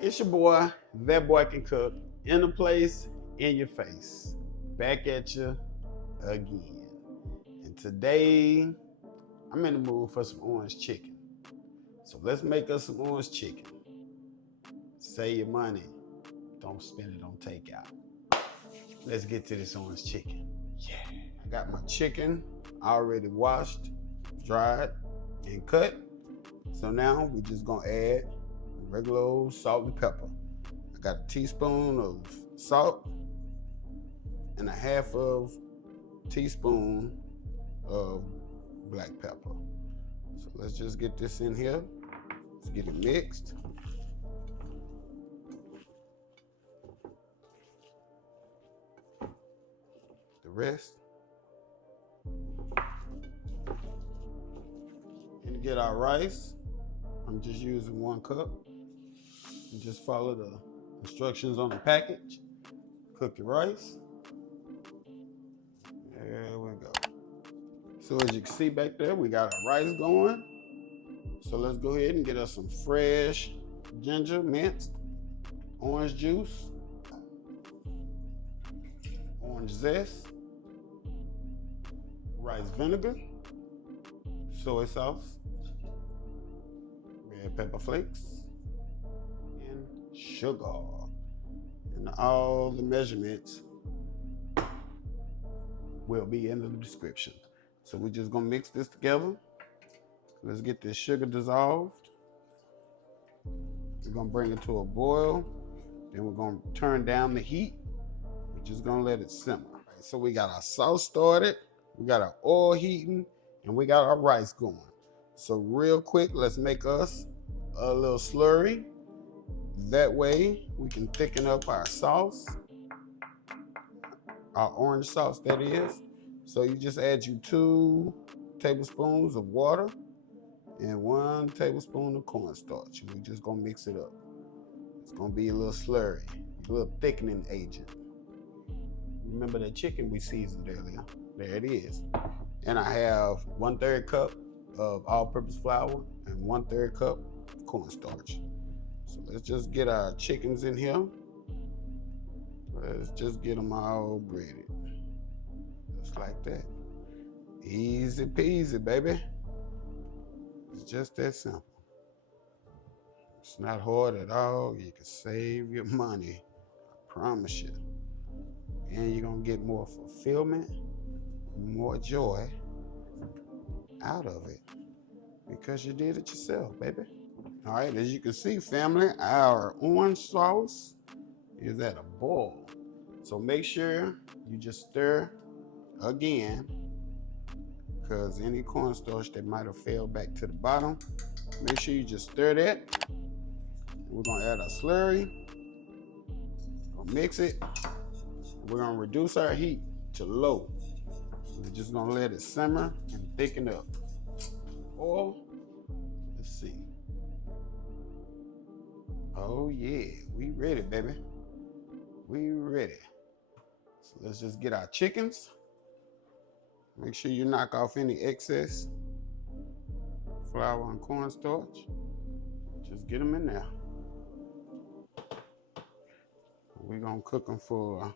It's your boy, that boy can cook, in the place, in your face. Back at you again. And today, I'm in the mood for some orange chicken. So let's make us some orange chicken. Save your money. Don't spend it on takeout. Let's get to this orange chicken. Yeah. I got my chicken already washed, dried, and cut. So now we're just gonna add regular old salt and pepper. I got a teaspoon of salt and a half of teaspoon of black pepper. So let's just get this in here. Let's get it mixed. The rest. And to get our rice, I'm just using 1 cup. And just follow the instructions on the package. Cook your rice. There we go. So as you can see back there, we got our rice going. So let's go ahead and get us some fresh ginger minced, orange juice, orange zest, rice vinegar, soy sauce, red pepper flakes, and sugar. And all the measurements will be in the description. So we're just gonna mix this together. Let's get this sugar dissolved. We're gonna bring it to a boil. Then we're gonna turn down the heat. We're just gonna let it simmer. Right, so we got our sauce started, we got our oil heating, and we got our rice going. So real quick, let's make us a little slurry. That way we can thicken up our sauce, our orange sauce that is. So you just add you 2 tablespoons of water and 1 tablespoon of cornstarch. We're just gonna mix it up. It's gonna be a little slurry, a little thickening agent. Remember that chicken we seasoned earlier? There it is. And I have 1/3 cup of all-purpose flour and 1/3 cup of cornstarch. So let's just get our chickens in here. Let's just get them all breaded. Just like that. Easy peasy, baby. It's just that simple. It's not hard at all. You can save your money. I promise you. And you're going to get more fulfillment, more joy out of it because you did it yourself, baby. All right, as you can see, family, our orange sauce is at a boil. So make sure you just stir again, because any cornstarch that might have fell back to the bottom, make sure you just stir that. We're gonna add our slurry, gonna mix it. We're gonna reduce our heat to low. We're just gonna let it simmer and thicken up. Or, let's see. Oh yeah, we ready, baby. We ready. So let's just get our chickens. Make sure you knock off any excess flour and cornstarch. Just get them in there. We're gonna cook them for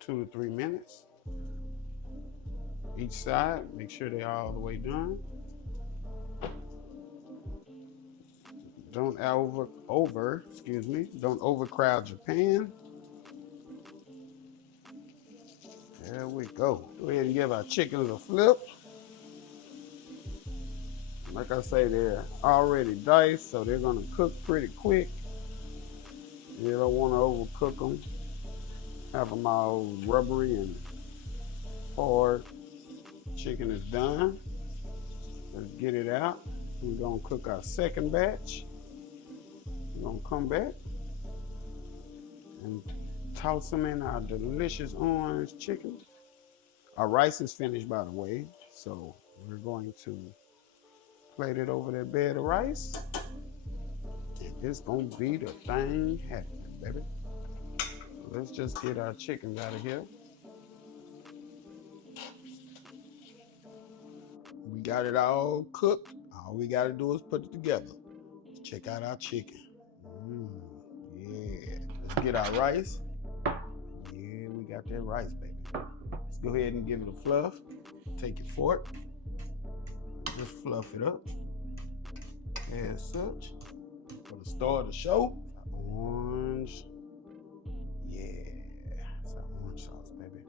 2 to 3 minutes. Each side, make sure they're all the way done. Don't don't overcrowd your pan. There we go. Go ahead and give our chickens a flip. Like I say, they're already diced, so they're gonna cook pretty quick. You don't want to overcook them. Have them all rubbery and hard. Chicken is done. Let's get it out. We're gonna cook our second batch. We're gonna come back and toss them in our delicious orange chicken. Our rice is finished, by the way, so we're going to plate it over that bed of rice. And it's gonna be the thing happening, baby. So let's just get our chickens out of here. We got it all cooked. All we gotta do is put it together. check out our chicken. Yeah. Let's get our rice. Yeah, we got that rice, baby. Let's go ahead and give it a fluff. Take your fork. Just fluff it up. As such. For the start of the show, orange. Yeah, it's our orange sauce, baby.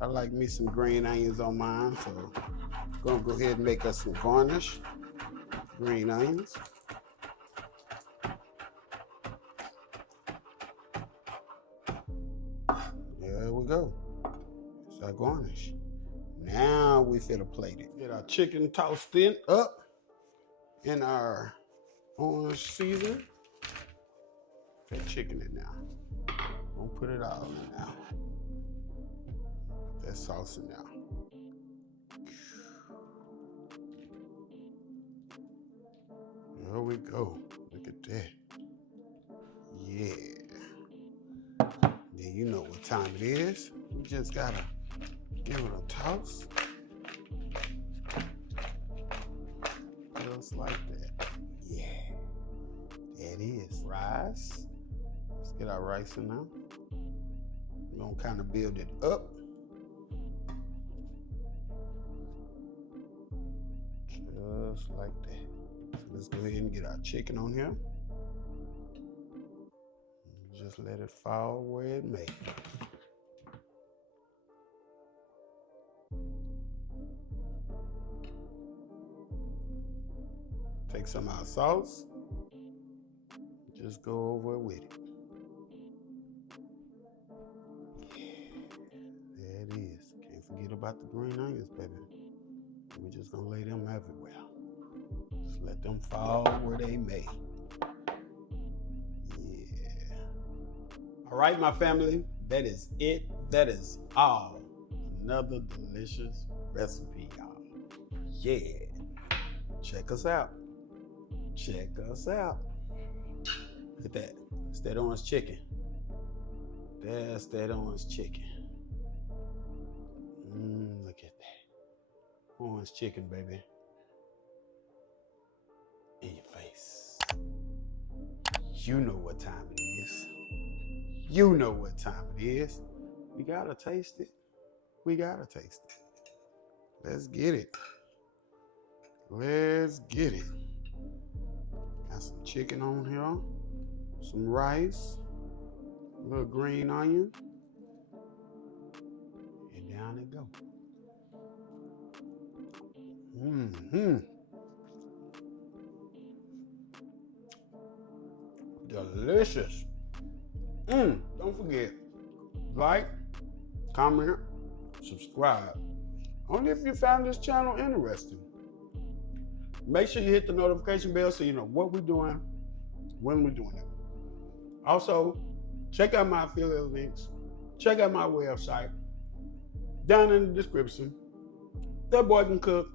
I like me some green onions on mine, so I'm gonna go ahead and make us some garnish. Green onions. There we go. It's our garnish. Now we finna plate it. Get our chicken tossed in up in our orange season. That chicken in now. Don't put it all in now. That sauce in now. There we go. Look at that. Yeah. Yeah, you know what time it is. We just gotta give it a toss. Just like that. Yeah. There it is. Rice. Let's get our rice in now. We're gonna kind of build it up. Just like that. So let's go ahead and get our chicken on here. Just let it fall where it may. Take some of our sauce. Just go over it with it. Yeah, there it is. Can't forget about the green onions, baby. We're just gonna lay them everywhere. Just let them fall where they may. Yeah. All right, my family, that is it. That is all. Another delicious recipe, y'all. Yeah. Check us out. Check us out. Look at that. It's that orange chicken. That's that orange chicken. Look at that. Orange chicken, baby. In your face. You know what time it is. You know what time it is. We gotta taste it. We gotta taste it. Let's get it. Let's get it. Got some chicken on here. Some rice. A little green onion. And down it go. Delicious. Don't forget, like, comment, subscribe. Only if you found this channel interesting. Make sure you hit the notification bell so you know what we're doing, when we're doing it. Also, check out my affiliate links. Check out my website. Down in the description. That boy can cook.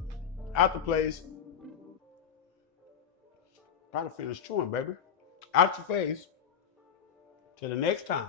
Out the place. Try to finish chewing, baby. Out your face. Till the next time.